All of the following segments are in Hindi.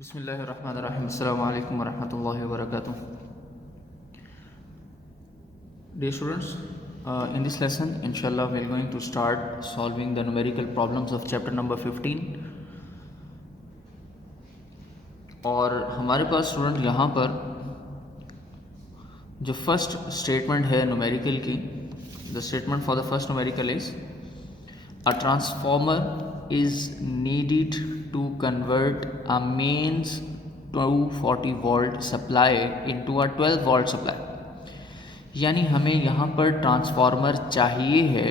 बिस्मिल्लाहिर्रहमानिर्रहीम। अस्सलामु अलैकुम वरहमतुल्लाहि वबरकातुह। Dear students, in this lesson, inshallah, we are going to start solving the numerical problems of chapter number 15. और हमारे पास स्टूडेंट यहाँ पर जो फर्स्ट स्टेटमेंट है न्यूमेरिकल की, the statement for the first numerical is a transformer is needed to convert a mains 240 volt supply into a 12 volt supply। यानी हमें यहाँ पर ट्रांसफार्मर चाहिए है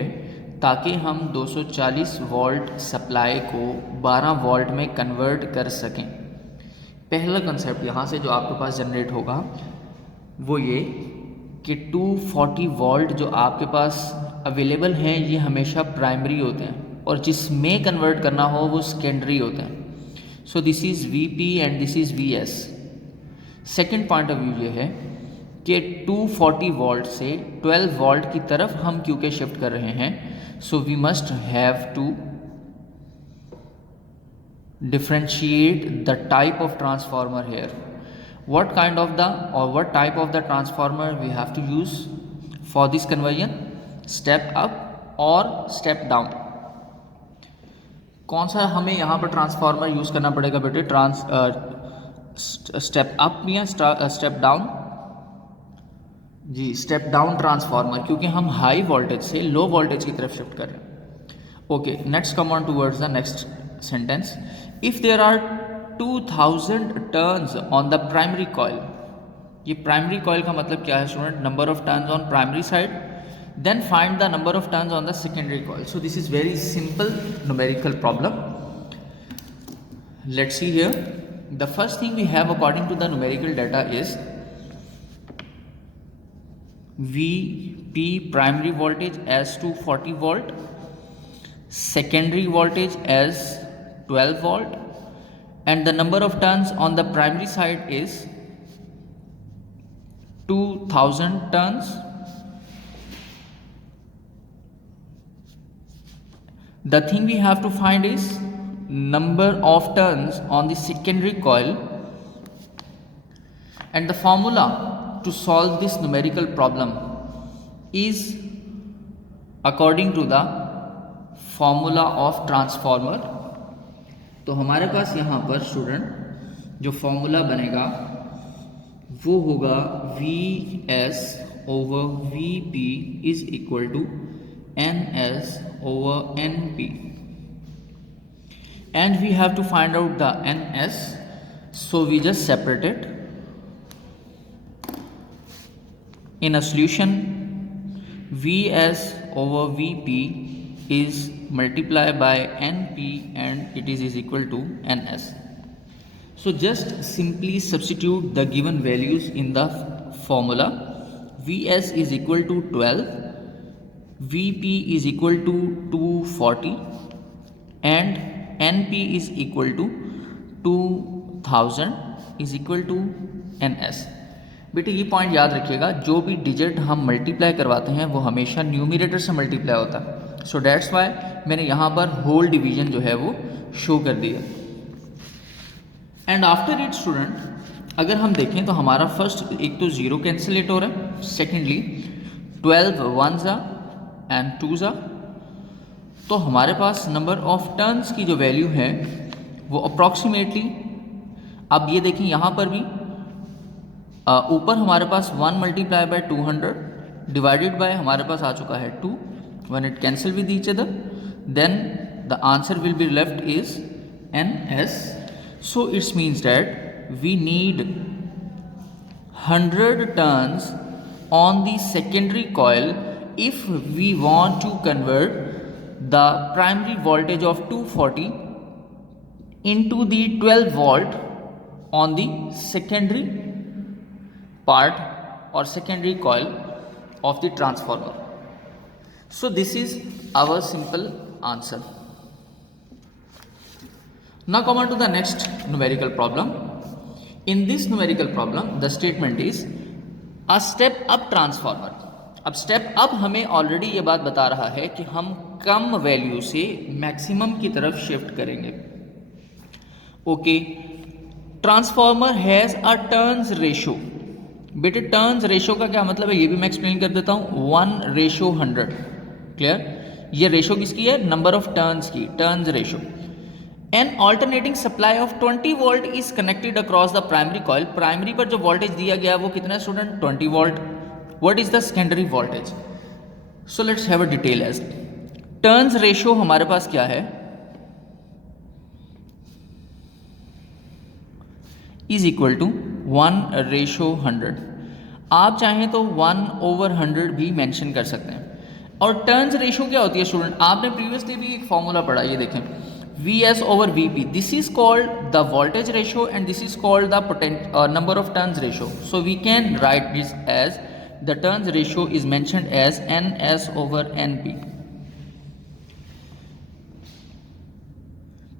ताकि हम 240 वोल्ट सप्लाई को 12 वोल्ट में कन्वर्ट कर सकें। पहला कंसेप्ट यहाँ से जो आपके पास जनरेट होगा वो ये कि 240 वोल्ट जो आपके पास अवेलेबल हैं ये हमेशा प्राइमरी होते हैं और जिसमें कन्वर्ट करना हो वो सेकेंडरी होते हैं। So this is Vp and this is Vs। Second point of view ये है कि 240 वोल्ट से 12 वोल्ट की तरफ हम क्योंकि शिफ्ट कर रहे हैं, so we must have to differentiate the type of transformer here. What kind of the or what type of the transformer we have to use for this conversion? Step up or step down? कौन सा हमें यहाँ पर ट्रांसफार्मर यूज़ करना पड़ेगा बेटे? स्टेप अप या स्टेप डाउन? जी, स्टेप डाउन ट्रांसफार्मर, क्योंकि हम हाई वोल्टेज से लो वोल्टेज की तरफ शिफ्ट कर रहे हैं। Okay, next come on towards the next sentence. If there are 2000 turns on the primary coil, ये प्राइमरी कॉइल का मतलब क्या है student? Number of turns on primary side, then find the number of turns on the secondary coil. So this is very simple numerical problem. Let's see here. The first thing we have according to the numerical data is Vp primary voltage as 240 volt, secondary voltage as 12 volt, and the number of turns on the primary side is 2000 turns. The thing we have to find is number of turns on the secondary coil, and the formula to solve this numerical problem is according to the formula of transformer. तो हमारे पास यहाँ पर स्टूडेंट जो फॉर्मूला बनेगा वो होगा Vs over Vp is equal to Ns over Np, and we have to find out the Ns, so we just separate it in a solution. Vs over Vp is multiplied by Np and it is equal to Ns. So just simply substitute the given values in the formula. Vs is equal to 12, Vp is equal to 240 and Np is equal to 2000 is equal to Ns। बेटे ये पॉइंट याद रखिएगा, जो भी डिजिट हम मल्टीप्लाई करवाते हैं वो हमेशा न्यूमरेटर से मल्टीप्लाई होता है। सो डेट्स वाई मैंने यहाँ पर होल डिवीजन जो है वो शो कर दिया। एंड आफ्टर इट स्टूडेंट अगर हम देखें तो हमारा फर्स्ट एक तो ज़ीरो कैंसिलेट हो रहा है, सेकेंडली 12 वंस एंड 2 तो हमारे पास नंबर ऑफ टर्न्स की जो वैल्यू है वो अप्रॉक्सीमेटली, अब ये देखें यहाँ पर भी ऊपर हमारे पास 1 मल्टीप्लाई बाय 200 डिवाइडेड बाय हमारे पास आ चुका है 2। When it cancel with each other then the answer will be left is Ns। So it's means that we need 100 turns on the secondary coil if we want to convert the primary voltage of 240 into the 12 volt on the secondary part or secondary coil of the transformer. So this is our simple answer. Now come on to the next numerical problem. In this numerical problem the statement is a step up transformer. अब स्टेप अप हमें ऑलरेडी ये बात बता रहा है कि हम कम वैल्यू से मैक्सिमम की तरफ शिफ्ट करेंगे। Okay, transformer has a turns ratio. बेटे टर्न्स रेशो का क्या मतलब है ये भी मैं एक्सप्लेन कर देता हूँ। 1:100। क्लियर? ये रेशो किसकी है? नंबर ऑफ टर्न्स की, turns ratio. An alternating supply of 20 volt is connected across the primary coil. Primary पर जो वोल्टेज दिया गया है वो कितना है student? 20 volt. What is the secondary voltage? So let's have a detail as turns ratio हमारे पास क्या है, इज इक्वल टू 1:100। आप चाहें तो 1/100 भी मेंशन कर सकते हैं। और टर्न्स रेशो क्या होती है स्टूडेंट? आपने प्रीवियसली भी एक फॉर्मूला पढ़ा, ये देखें, VS/VP। This is called the voltage ratio and this is called the number of turns ratio. So we can write this as the turns ratio is mentioned as NS/NP।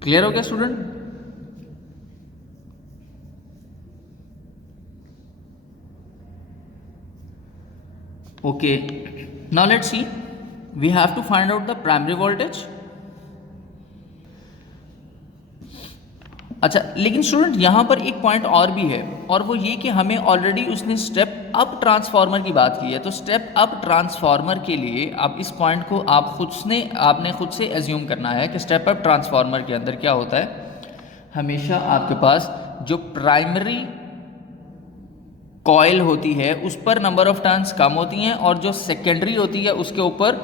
Clear हो गया student? Okay, now let's see, we have to find out the primary voltage। अच्छा, लेकिन स्टूडेंट यहाँ पर एक पॉइंट और भी है, और वो ये कि हमें ऑलरेडी उसने स्टेप अप ट्रांसफार्मर की बात की है। तो स्टेप अप ट्रांसफार्मर के लिए आप इस पॉइंट को आपने खुद से एज्यूम करना है कि स्टेप अप ट्रांसफार्मर के अंदर क्या होता है, हमेशा आपके पास जो प्राइमरी कॉइल होती है उस पर नंबर ऑफ टर्न्स कम होती हैं और जो सेकेंडरी होती है उसके ऊपर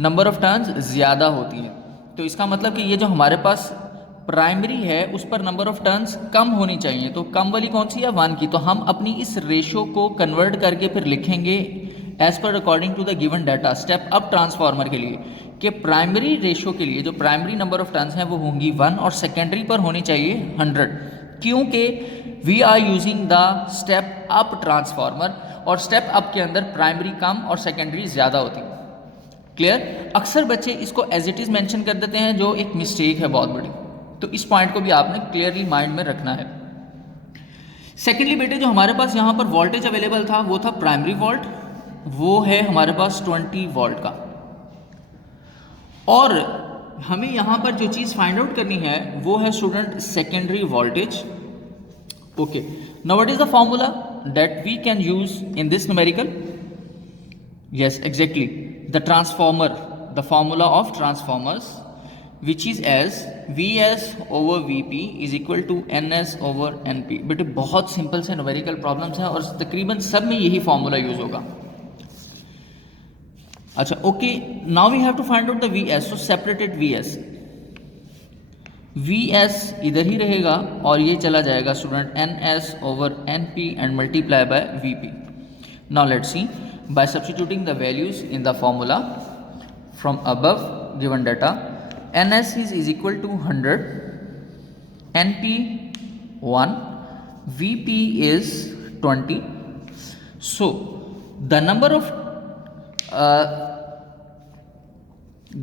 नंबर ऑफ टर्न्स ज़्यादा होती हैं। तो इसका मतलब कि ये जो हमारे पास प्राइमरी है उस पर नंबर ऑफ टर्न्स कम होनी चाहिए। तो कम वाली कौन सी है? 1 की। तो हम अपनी इस रेशो को कन्वर्ट करके फिर लिखेंगे एज पर according to the given data step up transformer के लिए कि प्राइमरी रेशो के लिए जो प्राइमरी नंबर ऑफ टर्न्स हैं वो होंगी 1 और सेकेंडरी पर होनी चाहिए 100, क्योंकि we are using the step up transformer और स्टेप अप के अंदर प्राइमरी कम और सेकेंडरी ज़्यादा होती है। क्लियर? अक्सर बच्चे इसको एज इट इज़ मेंशन कर देते हैं, जो एक मिस्टेक है बहुत बड़ी। तो इस पॉइंट को भी आपने क्लियरली माइंड में रखना है। सेकेंडली बेटे जो हमारे पास यहाँ पर वोल्टेज अवेलेबल था वो था प्राइमरी वोल्ट, वो है हमारे पास 20 वोल्ट का। और हमें यहाँ पर जो चीज़ फाइंड आउट करनी है वो है student secondary voltage. Okay, now what is the formula that we can use in this numerical? Yes, exactly, the transformer, the formula of transformers, which is as VS/VP is equal to NS/NP। बेटे बहुत सिंपल से न्यूमेरिकल प्रॉब्लम्स हैं और तकरीबन सब में यही फॉर्मूला यूज होगा। अच्छा, okay, now we have to find out the VS। So separated VS इधर ही रहेगा और ये चला जाएगा student NS/NP and multiply by VP। Now let's see, by substituting the values in the formula from above given data, NS is equal to 100, NP 1, VP is 20. So the number of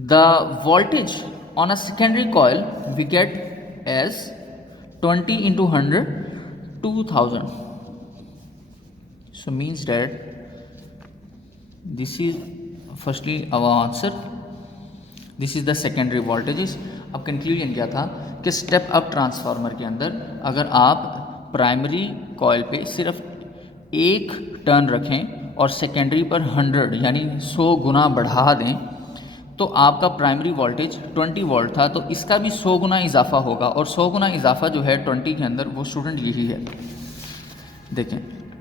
the voltage on a secondary coil we get as 20 into 100, 2000. So means that this is firstly our answer, this is the secondary voltages। अब कंक्लूजन क्या था कि स्टेप अप ट्रांसफार्मर के अंदर अगर आप प्राइमरी कॉइल पे सिर्फ एक टर्न रखें और सेकेंडरी पर 100 यानी 100 गुना बढ़ा दें तो आपका प्राइमरी वोल्टेज 20 वोल्ट था, तो इसका भी 100 गुना इजाफा होगा। और 100 गुना इजाफा जो है 20 के अंदर वो स्टूडेंट यही है, देखें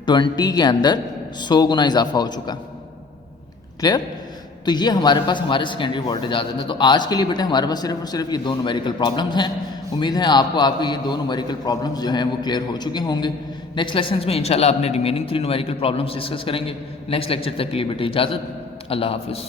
20 के अंदर 100 गुना इजाफा हो चुका। क्लियर? तो ये हमारे पास हमारे सेकेंडरी वोल्टेज आ जाते हैं। तो आज के लिए बेटे हमारे पास सिर्फ और सिर्फ ये दो न्यूमेरिकल प्रॉब्लम्स हैं। उम्मीद है आपको ये दो न्यूमेरिकल प्रॉब्लम्स जो हैं वो क्लियर हो चुके होंगे। नेक्स्ट लेसन में इंशाल्लाह अपने रिमेनिंग 3 न्यूमेरिकल प्रॉब्लम्स डिस्कस करेंगे। नेक्स्ट लेक्चर तक के लिए बेटे इजाज़त, अल्लाह हाफिज़।